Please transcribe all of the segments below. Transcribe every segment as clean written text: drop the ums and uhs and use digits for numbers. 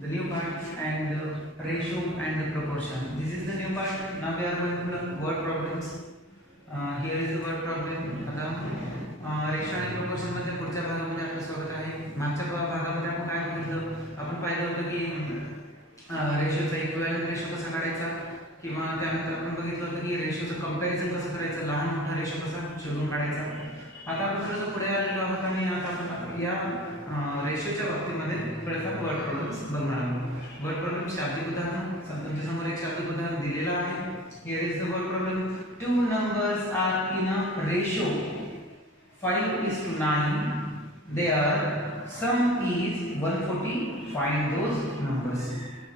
the new part and the ratio and the proportion. This is the new part. Now we are going to the word problems. Here is the word problem. आता ratio आणि proportion मध्ये पुढच्या भागामध्ये आपलं स्वागत आहे. मागच्या भागामध्ये आपण काय बघितलं? आपण पाहिलं होतं की रेशोचा इक्विव्हॅलेंट रेशो कसा काढायचा किंवा त्यानंतर आपण बघितलं होतं की रेशोचं कंपॅरिझन कसं करायचं, लहान मोठा रेशो कसा शोधून काढायचा. आता आपण थोडंसं पुढे आलेलो आहोत आणि आता आपण या रेशोच्या बाबतीमध्ये प्रथम वर्ड प्रॉब्लेम्स बघणार आहोत. वर्ड प्रॉब्लेम शाब्दिक उदाहरण तुमच्या समोर एक शाब्दिक उदाहरण दिलेलं आहे. Here is the word problem. Two numbers are in a ratio 5:9. Their sum is 140. Find those numbers.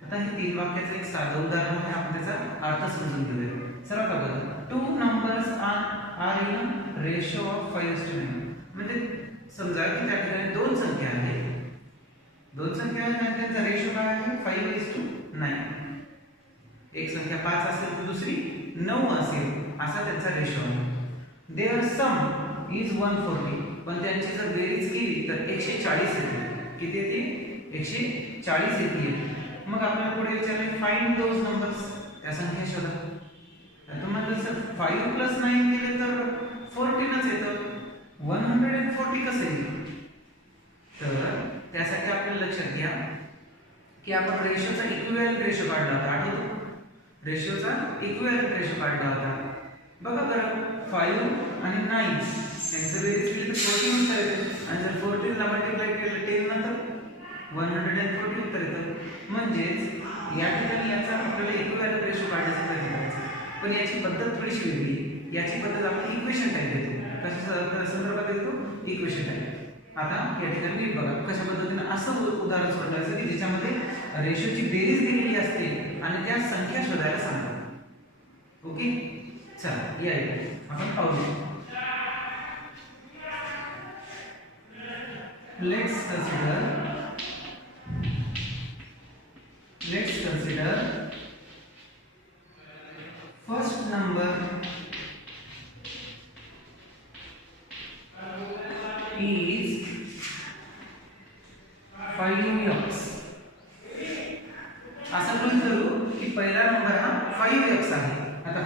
आता हे तीन वाक्याचं एक साधं उदाहरण आहे. आपण त्याचा अर्थ समजून घेऊया. सर्वात अगोदर two numbers are in a ratio of 5:9. म्हणजे समजा की त्या ठिकाणी दोन संख्या आहेत. दोन संख्या आहेत आणि त्यांचा रेशो काय आहे? 5:9. एक संख्या 5 असेल तर दुसरी 9 असेल असा त्यांचा रेशो आहे. There some is 140. पण त्यांची जर बेरीज केली तर 140 येते. किती येते? 140 येते. मग आपल्याला पुढे विचारले फाइंड दोज नंबर्स. त्या संख्या शोधा. तर तुम्हाला जर 5 + 9 केले तर 14च येतं. 140 कसं येईल? तर त्यासाठी आपल्याला लक्षात घ्या की आपण रेशोचा इक्विव्हॅलेंट रेशो काढला होता. आठवतो? रेशोचा इक्विव्हॅलेंट रेशो काढला होता. बघा बरं, 5 आणि 9 यांचं बेरीज केली तर 14 उत्तर येतं. आणि जर 14 ला मल्टिप्लाय केलं 10 नंतर 140 उत्तर येतं. म्हणजेच या ठिकाणी याचा आपल्याला इक्विव्हॅलेंट रेशो काढण्याचा प्रयत्न करायचा. पण याची पद्धत थोडीशी वेगळी. याची पद्धत आपण इक्वेशन टाइप देतो. कशा संदर्भात देतो? Equation type. आता या ठिकाणी नीट बघा कशा पद्धतीने असं उदाहरण सोडवायचं की ज्याच्यामध्ये रेशोची बेरीज दिलेली असते आणि त्या संख्या शोधायला सांगतात. ओके, चला या आपण पाहूया. Let's consider first number is 5x. असं गृहीत धरू की पहिला नंबर हा 5x आहे. आता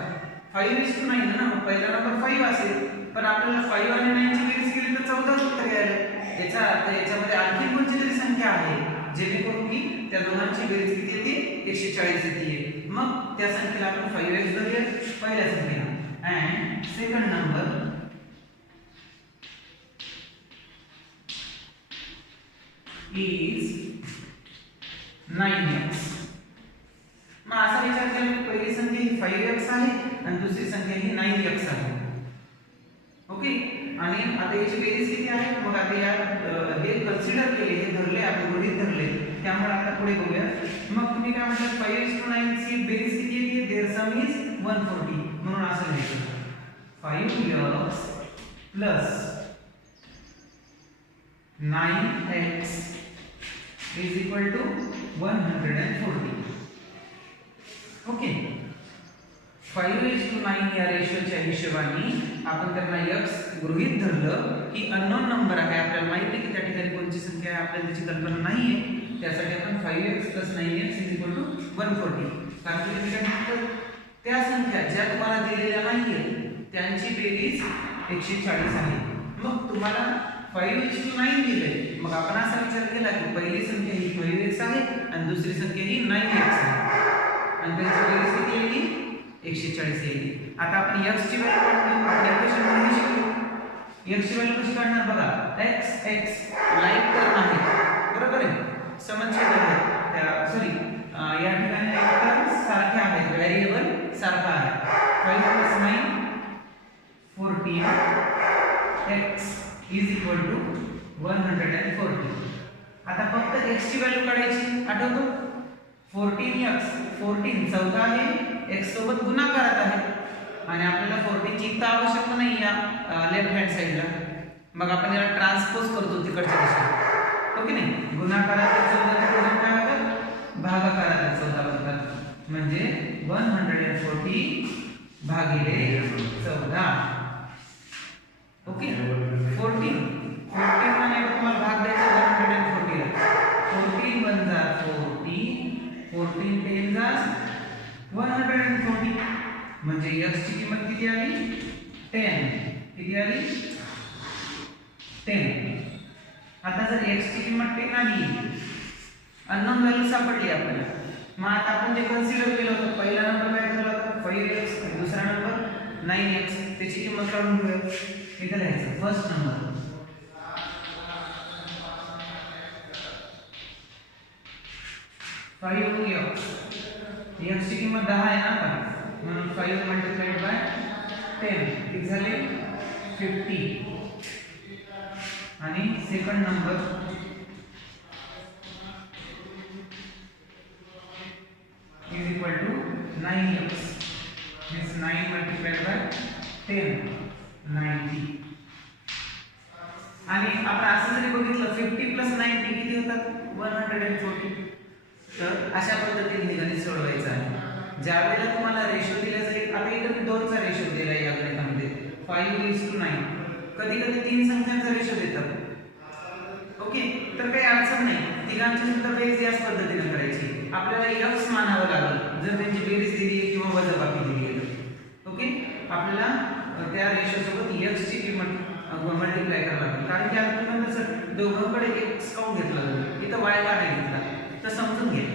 5:9 ना, पहिला नंबर 5 असेल पण आपल्याला 5 आणि 9 ची बेरीज केली तर 14 उत्तर यायला. याचा अर्थ याच्यामध्ये आणखी कोणती तरी संख्या आहे जेणेकरून की त्या दोघांची बेरीज किती येते? 140 येते. मग त्या संख्येला आपण 5x धरूया पहिल्या संख्येला. And second number is 9x. मग असा विचार केला की पहिली संख्या ही 5x आहे आणि दुसरी संख्या ही 9x आहे. ओके, आणि आता याची बेरीज किती आहे? मग आता या हे कन्सिडर केले, हे धरले, आपण गृहीत धरले. त्यामुळे आता पुढे बघूया. मग तुम्ही काय म्हणतात? 5:9 ची बेरीज किती येते? There some is 140. म्हणून असं लिहायचं 5x plus 9x is equal to 140. Okay, 5:9 या रेशोच्या हिशोबाने आपण त्यांना x गृहीत धरलं की अननोन नंबर आहे. आपल्याला माहिती आहे की त्या ठिकाणी कोणती संख्या आहे आपल्याला त्याची कल्पना नाहीये. त्यासाठी आपण 5x + 9x is equal to 140. कारण की त्या संख्या ज्या तुम्हाला दिलेल्या नाहीये त्यांची बेरीज 140 आहे. मग तुम्हाला 5:9 दिले. मग आपण असा विचार केला की पहिली संख्या ही 5x आहे आणि दुसरी संख्या ही 9x आहे आणि त्यांची बेरीज किती येईल? 140 येईल. आता आपण x ची व्हॅल्यू काढून आपण इक्वेशन मध्ये शिकलो. x ची व्हॅल्यू कशी काढणार बघा. x लाईक टर्म आहे, बरोबर आहे, समच्छेद आहे. सॉरी, या ठिकाणी टर्म सारखे आहेत, व्हेरिएबल सारखा आहे. 5 + 9 14 x is equal to 140. आता फक्त x ची व्हॅल्यू काढायची. आठवतो? 14x 14 14 आहे, x सोबत गुणाकारात आहे आणि आपल्याला 14 ची इतका आवश्यकता नाही या लेफ्ट हँड साइडला. मग आपण याला ट्रान्सपोज करतो तिकडच्या दिशेला. ओके नाही, गुणाकारात 14 चे काय होतं? भागाकारात 14 बनतात. म्हणजे 140 भागिले 14. ओके, 14 14 आणि तुम्हाला भाग द्यायचा 140 ला. 14 × 14 140 म्हणजे x ची किंमत किती आली 10 किती आली 10 आता जर x ची किंमत 10 आली अननोन व्हॅल्यू सापडली आपल्याला मग आता आपण जे कन्सिडर केलं होतं पहिला नंबर काय झाला होता 5x आणि दुसरा नंबर 9x त्याची किंमत काढून घेऊया इथे लिहायचं फर्स्ट नंबर 5x x ची किंमत 10 आहे ना आता म्हणून 5 मल्टिप्लाइड बाय 10 किती झाले 50 आणि second number is equal to 9x means 9 multiplied by 10 90 आणि आपण असं जरी बघितलं 50 प्लस 90 किती होतात 140 तर अशा पद्धतीने हे गणित सोडवायचं आहे ज्या वेळेला तुम्हाला रेशो दिला जाईल आता इथे मी 2 चा रेशो दिला या गणितामध्ये 5:9 कधी कधी 3 संख्यांचा रेशो देतात ओके तर काही अडचण नाही तिघांची सुद्धा बेरीज याच पद्धतीने करायची आपल्याला x मानावं लागेल जर त्यांची बेरीज दिली आहे किंवा वजाबाकी दिली आहे ओके आपल्याला त्या रेशो सोबत x ची किंमत मल्टिप्लाय करावी लागेल कारण की आपण कसं दोघांकडे x काउंट घेतला जातो इथं y का नाही घेतला तर समजून घ्या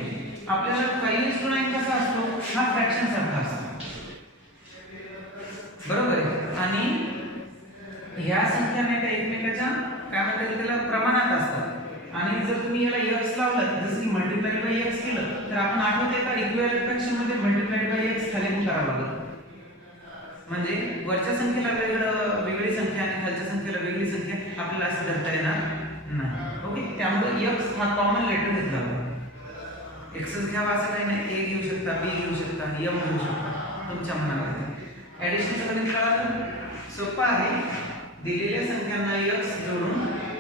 आपल्याला 5:9 कसा असतो हा फ्रॅक्शन सारखा असतो बरोबर आहे आणि ह्या संख्या नाही त्या एकमेकाच्या काय म्हणतात त्याला प्रमाणात असतात आणि जर तुम्ही याला x लावलात जसं की मल्टिप्लाइड बाय x केलं तर आपण आठवते का इक्विव्हॅलेंट फ्रॅक्शन मध्ये मल्टिप्लाइड बाय x खाली करावं लागेल म्हणजे वरच्या संख्येला वेगळी संख्या आणि खालच्या संख्येला वेगळी संख्या आपल्याला असं धरता येणार नाही ओके त्यामुळे x हा कॉमन लेटर घेतला जातो x घ्यावा असं काही नाही a घेऊ शकता b घेऊ शकता m घेऊ शकता तुमच्या मनावर ऍडिशनचं गणित कळालं सोपं आहे दिलेल्या संख्यांना x जोडून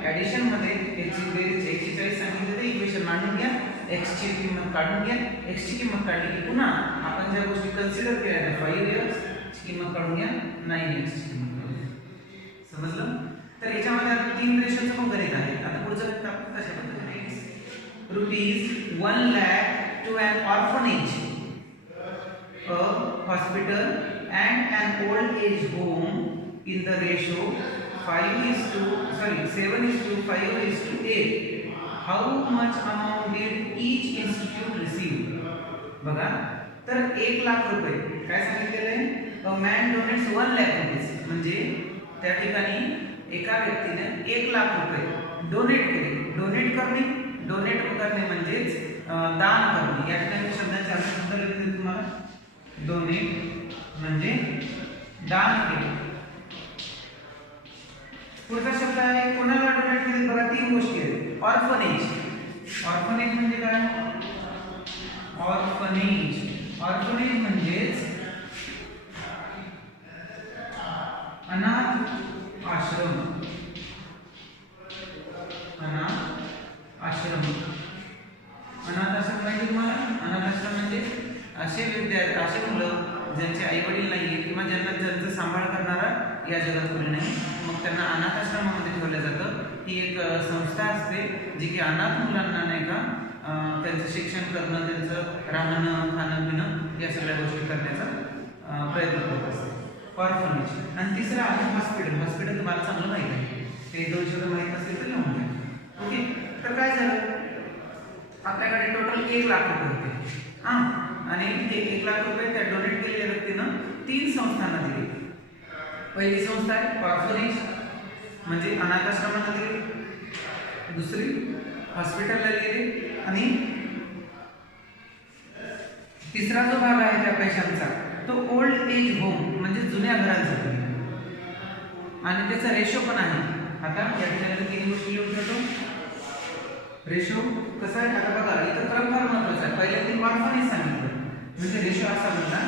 ऍडिशन मध्ये याची बेरीज 41 सांगितले तर इक्वेशन मांडून घ्या x ची किंमत काढून घ्या x ची किंमत काढली की पुन्हा आपण ज्या गोष्टी कन्सिडर केल्या त्या 5x ची किंमत काढून घ्या 9x ची किंमत काढून घ्या समजलं तर याच्यामध्ये आता 3 रेशोचं पण गणित आहे आता पुढचं गणित आपण कशा पद्धतीने rupees 1 lakh to an orphanage a hospital and an old age home in the ratio 7:5:8 how much amount did each institute receive बघा तर 1 लाख रुपये काय सांगितलेलं आहे a man donates 1 lakh rupees म्हणजे त्या ठिकाणी एका व्यक्तीने 1 लाख रुपये डोनेट केले डोनेट करणे म्हणजेच दान करणे या ठिकाणी शब्दांचे अर्थ सुद्धा लिहिले तुम्हाला डोनेट म्हणजे दान केले पुढचा शब्द आहे कोणाला डोनेट केले बघा 3 गोष्टी आहेत ऑर्फनेज म्हणजे काय ऑर्फनेज म्हणजेच अनाथ आश्रम माहिती तुम्हाला अनाथ आश्रम म्हणजे असे विद्यार्थी असे मुलं ज्यांचे आई वडील नाहीये किंवा ज्यांचा सांभाळ करणारा या जगात कोणी नाही मग त्यांना अनाथ आश्रमामध्ये ठेवलं जातं ही एक संस्था असते जी की अनाथ मुलांना नाही का त्यांचं शिक्षण करणं त्यांचं राहणं खाणं पिणं या सगळ्या गोष्टी करण्याचा प्रयत्न करत असते ऑर्फनेज आणि तिसरं आहे हॉस्पिटल तुम्हाला चांगलं माहिती आहे ते 2 शब्द माहीत असेल तर लिहून घ्या ओके तर काय झालं आपल्याकडे टोटल 1 लाख रुपये होते आणि ते 1 लाख रुपये त्या डोनेट केलेल्या व्यक्तीनं 3 संस्थांना दिले पहिली संस्था आहे ऑर्फनेज म्हणजे अनाथ आश्रमांना दिली दुसरी हॉस्पिटलला दिली आणि तिसरा जो भाग आहे त्या पैशांचा तो ओल्ड एज होम म्हणजे जुन्या घरांसाठी आणि त्याचा रेशो पण आहे आता या ठिकाणी 3 गोष्टी लिहून ठेवतो रेशो कसा आहे आता बघा इथं क्रम फार महत्त्वाचा आहे पहिले 3 ऑर्फनेज सांगितलं म्हणजे रेशो असा बनला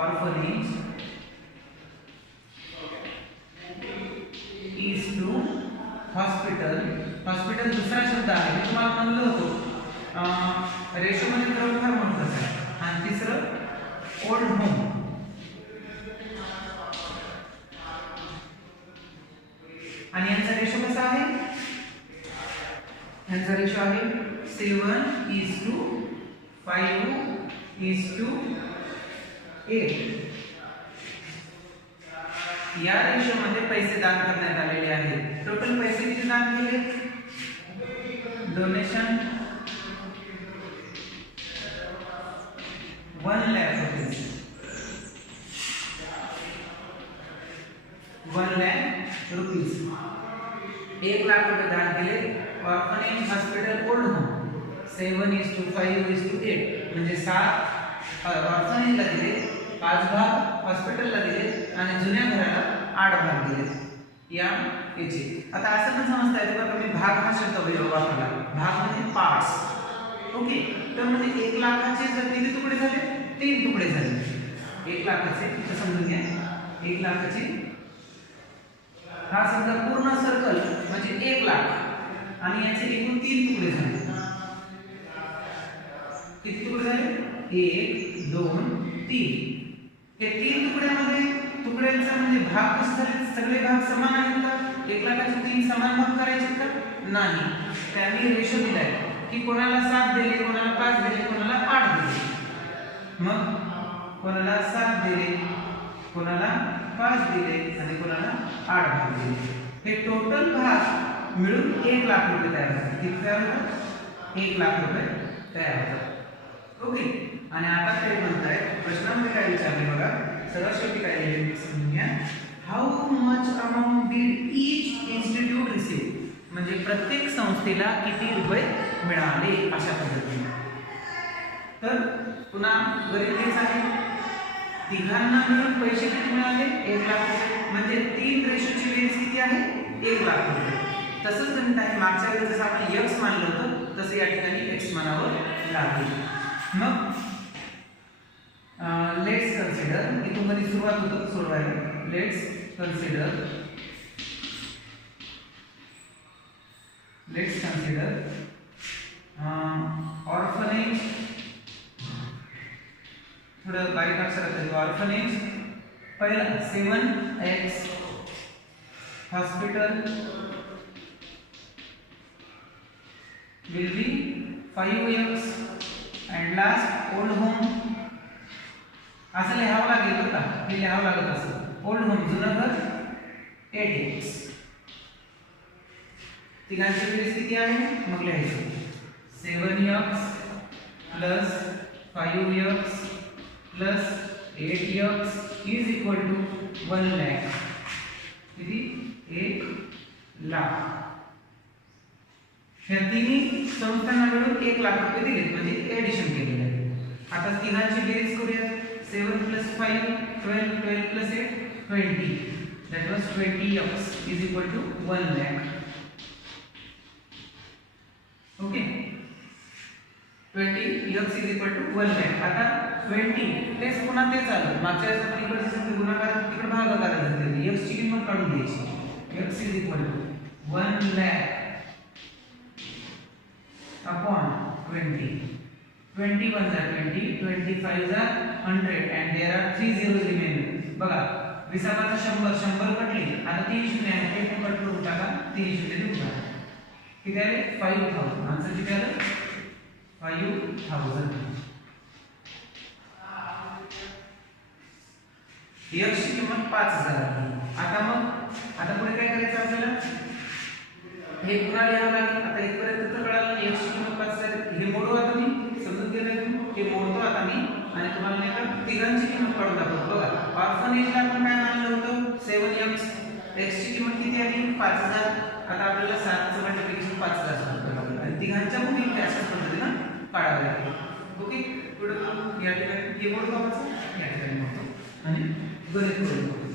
ऑर्फनेज is to हॉस्पिटल दुसरा शब्द आहे मी तुम्हाला म्हणलं होतो रेशो मध्ये क्रम फार महत्त्वाचा आहे आणि तिसरं ओल्ड होम आणि यांचा रेशो कसा आहे यांचा रेशो आहे 7:5:5 8 या रेशोमध्ये पैसे दान करण्यात आलेले आहेत. टोटल पैसे किती दान केले? डोनेशन 1 लाख रुपये, 1 लाख रुपीज, 1 लाख रुपये दान केले. ऑर्फनेज हॉस्पिटल ओल्ड होम 7:5:8 म्हणजे 7 ऑर्फनेजला दिले, 5 भाग हॉस्पिटलला दिले आणि जुन्या घराला 8 भाग दिले. या याचे आता असं पण समजता येते बघा, मी भाग हा शब्द वापरला. भाग म्हणजे पार्ट्स. ओके, तर म्हणजे 1 लाखाचे जर किती तुकडे झाले? 3 तुकडे झाले. 1 लाखाचे इथं समजून घ्या, 1 लाखाचे हा समजा पूर्ण सर्कल म्हणजे 1 लाख आणि याचे एकूण 3 तुकडे झाले. किती तुकडे झाले? 1 2 3. हे 3 तुकड्यामध्ये तुकड्यांचा म्हणजे भाग कसे झाले? सगळे भाग समान आहेत का? 1 लाखाचे 3 समान भाग करायचे का? नाही. त्यांनी रेशो दिलाय की कोणाला 7 दिले, कोणाला 5 दिले, कोणाला 8 दिले. मग कोणाला 7 दिले, कोणाला 5 दिले आणि कोणाला 8 भाग दिले. हे टोटल भाग मिळून 1 लाख रुपये तयार होतात. किती तयार होतात? 1 लाख रुपये तयार होतात. ओके, आणि आता काय म्हणताय प्रश्नामध्ये काय विचारले बघा, सर्वात शेवटी काय लिहिले समजून घ्या. How much amount did each institute receive, म्हणजे प्रत्येक संस्थेला किती रुपये मिळाले अशा पद्धतीने. तर पुन्हा गणित तेच आहे, तिघांना मिळून पैसे किती मिळाले? 1 लाख रुपये. म्हणजे 3 रेशोची बेरीज किती आहे? 1 लाख रुपये. तसंच गणित आहे, मागच्या वेळेस जसं आपण x मानलं होतं तसं या ठिकाणी x मानावं लागेल. मग लेट्स कन्सिडर, इथून कधी सुरुवात होतं सोडवायला. लेट्स कन्सिडर ऑर्फनेज, थोडं बारीक अक्षरात आहे. ऑर्फनेज पहिला 7x, hospital will be 5x and last old home. असं लिहावं लागेल बरं का, हे लिहावं लागत असं. ओल्ड होम जुनं घर 8x. तिघांची बेरीज किती आहे? मग लिहायचं 7x plus 5x plus 8x is equal to 1 lakh. किती? 1 लाख. ह्या तिन्ही संस्थांना मिळून 1 लाख रुपये दिले, म्हणजे ऍडिशन केलेलं आहे. आता तिघांची बेरीज करूया. 7 plus 5 12, 12 plus 8 20. That was 20x is equal to 1 lakh. Okay, 20x is equal to 1 lakh. आता 20 तेच पुन्हा तेच आलं. मागच्या वेळेस आपण इकडे जसं गुणाकार तिकडे भागाकार घेतलेली, x ची किंमत काढून घ्यायची. x is equal to 1 lakh upon 20. 21 are 20, 25 are 100 and there are 3 zeros remaining. बघा, विसापाचा 100 100 कटले, आता 3 शून्य आहे, ते पण कट करून टाका, 3 शून्य देऊन टाका. किती आले? 5000. आन्सर किती आलं? 5000. x ची किंमत 5000 आली. आता पुढे काय करायचं आपल्याला? हे पुन्हा लिहावं लागेल. आता इथपर्यंत तर कळालं, x ची किंमत 5000. हे मोडू आता मी, समजून गेलं तुम्ही? हे मोडतो आता मी आणि तुम्हाला नाही का तिघांची किंमत काढून दाखवतो. बघा, ऑर्फनेजला आपण काय मानलं होतं? 7x. x ची किंमत किती आली? 5000. आता आपल्याला 7 चं मल्टिप्लिकेशन 5000 करावं लागेल आणि तिघांच्या मुली अशाच पद्धतीनं काढावे लागेल. ओके, पुढे या ठिकाणी हे मोडतो आपण, या ठिकाणी मोडतो आणि गणित करून बघतो.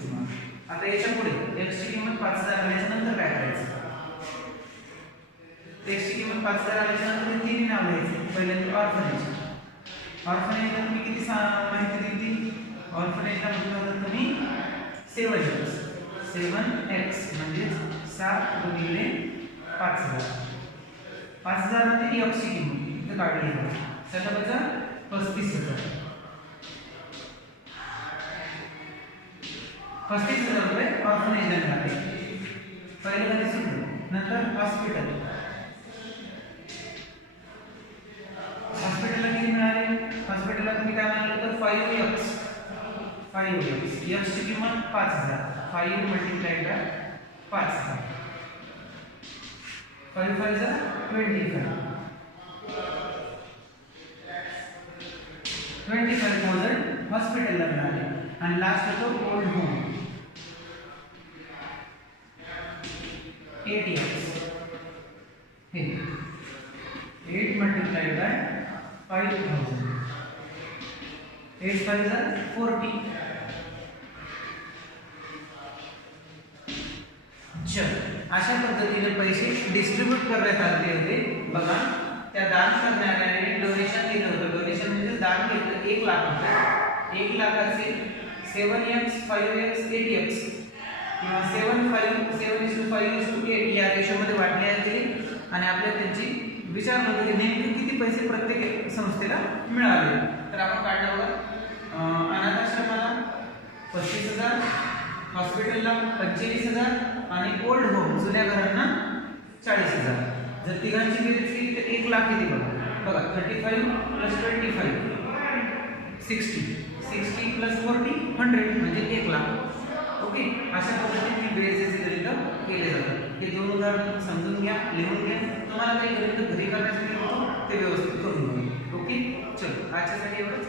आता याच्या पुढे x ची किंमत 5000 आल्याच्या नंतर काय करायचं? x ची किंमत 5000 आल्याच्या नंतर तीन नाव लिहायचे. पहिल्यांदा ऑर्फनेज. ऑर्फनेजला तुम्ही किती माहिती दिली? ऑर्फनेजला म्हटलं होतं तुम्ही 7x. 7x म्हणजे 7 गुणिले 5000. 5000 मध्ये x ची किंमत इथे काढली आहे. त्याचा वजा 35000. 35000 रुपये ऑर्फनेजला मिळाले. पहिलं मध्ये सुरू. नंतर हॉस्पिटल. हॉस्पिटलला किती मिळाले? हॉस्पिटलला तुम्ही काय मानलं तर 5x. 5x x ची किंमत 5000 5 मल्टिप्लाइड बाय 5000 5 5 जा 25,000 हॉस्पिटलला मिळाले आणि लास्ट होतो ओल्ड होम 8x हे 8 मल्टिप्लाइड बाय 5000 8 5 जा 40 चल अशा पद्धतीने पैसे डिस्ट्रीब्यूट करण्यात आले होते बघा त्या दान करणाऱ्याने डोनेशन दिलं होतं डोनेशन म्हणजे दान केलं 1 लाख रुपये 1 लाखाचे 7x 5x 8x किंवा 7 5 7:5:8 या रेशोमध्ये वाटण्यात गेली आणि आपल्याला त्यांची विचारलं होतं की नेमके किती पैसे प्रत्येक संस्थेला मिळाले तर आपण काढलं बघा अनाथ आश्रमाला 35,000 हॉस्पिटलला 45,000 आणि ओल्ड होम जुन्या घरांना 40,000 जर तिघांची बेरीज केली तर 1 लाख किती बघा 35 + 25 60 + 40 100 म्हणजे 1 लाख ओके अशा पद्धतीने बेरीज केले जातात हे दोन उदाहरण समजून घ्या लिहून घ्या तुम्हाला काही घरी करण्यासाठी ते व्यवस्थित करून घ्या ओके चलो आजच्यासाठी एवढंच